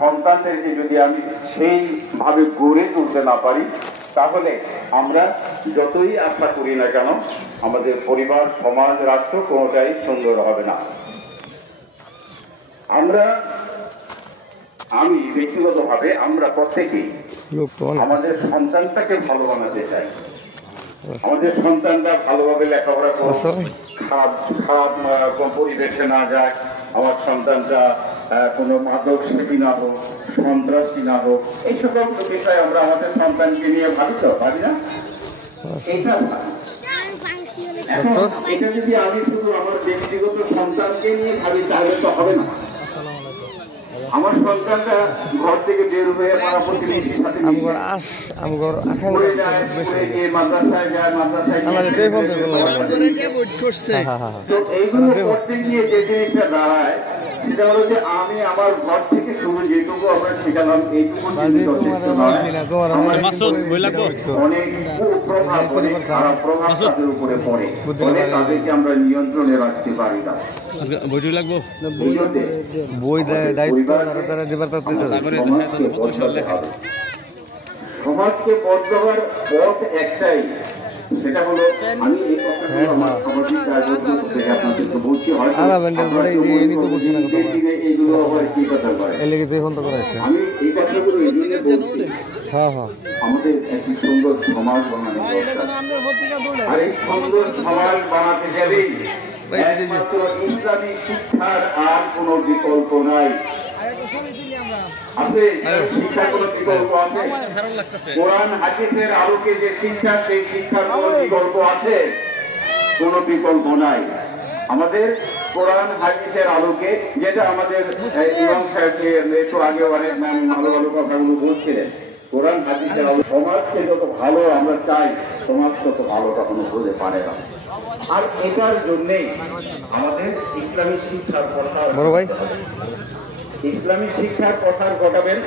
সন্তানদেরকে যদি আমি সেইভাবে গড়ে তুলতে না পারি, তাহলে আমরা যতই আশা করি না কেন আমাদের পরিবার, সমাজ, রাষ্ট্র কোনোটাই সুন্দর হবে না। আমি ব্যক্তিগতভাবে আমরা প্রত্যেকেই আমাদের সন্তানটাকে ভালো বানাতে চাই। আমাদের সন্তানরা ভালোভাবে লেখাপড়া করে খারাপ পরিবেশে না যায়, আমার সন্তানরা কোনো মাদক সেবী না হোক, সন্ত্রাসী না হোক, এই সকল বিষয়ে আমরা আমাদের সন্তানকে নিয়ে ভাবি না? এটা এটা যদি আমি শুধু আমার ব্যক্তিগত সন্তানকে নিয়ে ভাবি তাহলে তো হবে না। আমার সন্তানটা ঘর থেকে বের হয়ে প্রতিনিধির সাথে মাদ্রাসায় যায়, তো এইগুলো করতে গিয়ে যে জিনিসটা দাঁড়ায় সেটা হলো যে আমি আমার ঘর থেকে শুরু যেটুকু আমরা শিখালাম এইটুকু অনেক কুপ্রভাব, অনেক খারাপ প্রভাব তাদের উপরে পড়ে, ফলে তাদেরকে আমরা নিয়ন্ত্রণে রাখতে পারি না। সমাজকে পথ দেওয়ার পথ একটাই, সেটা হলো আমি এই কথাগুলো আমার সামাজিক কার্যক্রম থেকে আপনাদেরকে বলছি, হয়তো এইগুলো আবার কি কথা করে আমি এই কথাগুলো এই জন্য বলছি, আমাদের একটি সুন্দর সমাজ বানানো দরকার। আর এই সুন্দর সমাজ বানাতে গেলে একমাত্র ইসলামী শিক্ষার আর কোনো বিকল্প নাই। আছে শিক্ষার কোনো বিকল্প আছে? কোরআন হাদিসের আলোকে যে শিক্ষা, সেই শিক্ষার কোনো বিকল্প আছে? কোনো বিকল্প নাই। আমাদের কোরআন হাদিসের আলোকে, যেটা আমাদের ইমাম সাহেব একটু আগে অনেক ভালো ভালো কথাগুলো বলছিলেন, কোরআন হাদিসের আলো সমাজকে যত ভালো আমরা চাই, সমাজ তত ভালো কখনো হতে পারে না। আর এটার জন্যেই আমাদের ইসলামী শিক্ষার প্রসার, ইসলামী শিক্ষার প্রসার ঘটাবেন।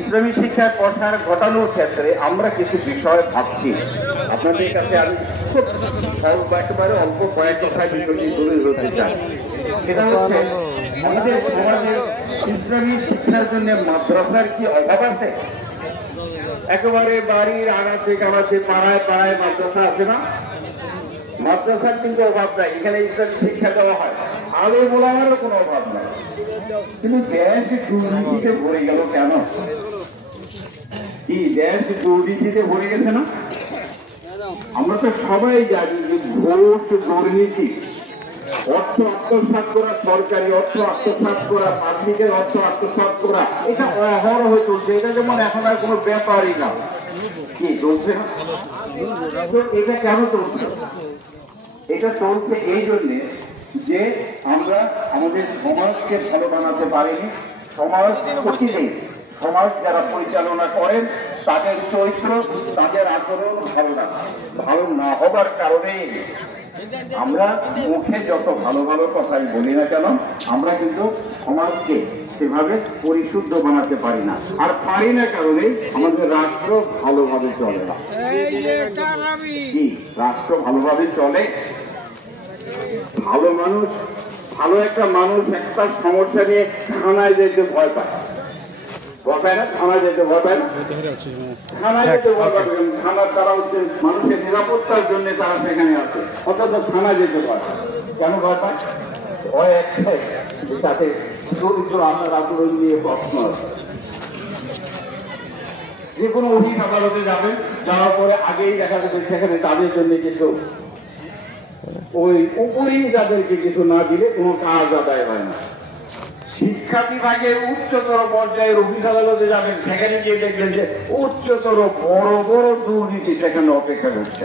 ইসলামী শিক্ষার প্রসার ঘটানোর ক্ষেত্রে আমরা কিছু বিষয় ভাবছি, আপনাদের কাছে আমি খুব একেবারে অল্প কয়েক কথায় বিষয়টি তুলে ধরতে চাই। সেটা হচ্ছে আমাদের সমাজে ইসলামী শিক্ষার জন্য মাদ্রাসার কি অভাব আছে? একেবারে বাড়ির আনাচে কানাচে পাড়ায় পাড়ায় মাদ্রাসা আছে না? মাদ্রাসার কিন্তু অভাব নাই, এখানে ইসলামী শিক্ষা দেওয়া হয়, আলেম ওলামারও কোনো অভাব নাই। কিন্তু দেশ দুর্নীতিতে ভরে গেল কেন? কি দেশ দুর্নীতিতে ভরে গেছে না? আমরা তো সবাই জানি যে ঘোষ দুর্নীতি, অর্থ আত্মসাৎ করা, সরকারি অর্থ আত্মসাৎ করা, পাবলিকের অর্থ আত্মসাৎ করা, এটা অহরহ চলছে। এটা যেমন এখন আর কোনো ব্যাপারই না, কি চলছে না? এটা কেন চলছে? এটা চলছে এই জন্যে যে আমরা আমাদের সমাজকে ভালো বানাতে পারিনি। সমাজ অতীতে সমাজ যারা পরিচালনা করেন তাদের চরিত্র, তাদের আচরণ ভালো না হবার কারণে আমরা মুখে যত ভালো ভালো কথাই বলি না কেন, আমরা কিন্তু সমাজকে সেভাবে পরিশুদ্ধ বানাতে পারি না। আর পারি না কারণে আমাদের রাষ্ট্র ভালোভাবে চলে না। কি রাষ্ট্র ভালোভাবে চলে? ভালো একটা মানুষ একটা সমস্যা নিয়ে থানায় যেতে ভয় পায় না? থানায় যেতে ভয় পায় না? থানায় যেতে ভয় পাবে, থানার তারা হচ্ছে মানুষের নিরাপত্তার জন্য তারা সেখানে আছে, অথচ থানায় যেতে ভয় পায়। কেন ভয় পায়? ভয় একটাই, তাতে চরিত্র আপনার আচরণ নিয়ে প্রশ্ন আছে। যে কোনো অফিস আদালতে যাবেন, যাওয়ার পরে আগেই দেখা যাবে সেখানে তাদের জন্য কিছু ওই উপরেই যাদেরকে কিছু না দিলে কোনো কাজ আদায় হয় না। শিক্ষা বিভাগের উচ্চতর পর্যায়ের অফিস আদালতে যাবেন, সেখানে গিয়ে দেখবেন যে উচ্চতর বড় বড় দুর্নীতি সেখানে অপেক্ষা করছে।